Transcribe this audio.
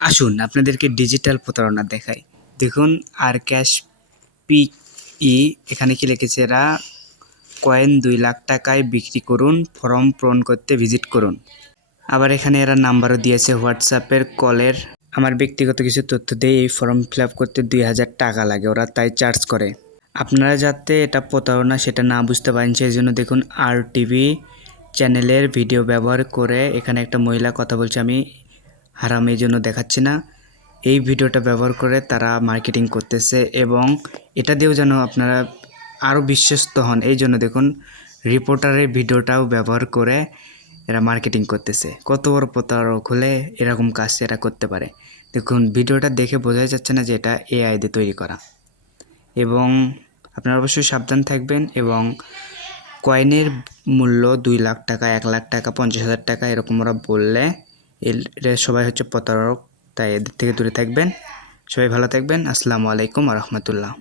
আসুন আপনাদেরকে ডিজিটাল প্রতারণা দেখাই। দেখুন আর ক্যাশ পিই এখানে কি লিখেছে এরা কয়েন 2 লাখ টাকায় বিক্রি করুন, ফর্ম পূরণ করতে ভিজিট করুন। আবার এখানে এরা নাম্বারও দিয়েছে হোয়াটসঅ্যাপের কলের। আমার ব্যক্তিগত কিছু তথ্য দিয়ে এই ফর্ম ফিল আপ করতে 2000 টাকা লাগে, ওরা তাই চার্জ করে। আপনারা যাতে এটা প্রতারণা সেটা না বুঝতে পারেন সেই জন্য দেখুন RTV চ্যানেলের ভিডিও ব্যবহার করে এখানে একটা মহিলা কথা বলছে, আমি হারাম এই জন্য দেখাচ্ছি না। এই ভিডিওটা ব্যবহার করে তারা মার্কেটিং করতেছে এবং এটা দিয়েও যেন আপনারা আরও বিশ্বস্ত হন এই জন্য দেখুন রিপোর্টারের ভিডিওটাও ব্যবহার করে এরা মার্কেটিং করতেছে। কত বড় প্রতারক হলে এরকম কাজ এরা করতে পারে। দেখুন ভিডিওটা দেখে বোঝাই যাচ্ছে না যে এটা AI দিয়ে তৈরি করা। এবং আপনারা অবশ্যই সাবধান থাকবেন এবং কয়েনের মূল্য 2 লাখ টাকা, 1 লাখ টাকা, 50,000 টাকা এরকম ওরা বললে এরা সবাই হচ্ছে প্রতারক, তাই এদের থেকে দূরে থাকবেন। সবাই ভালো থাকবেন। আসসালামু আলাইকুম ওয়া রাহমাতুল্লাহ।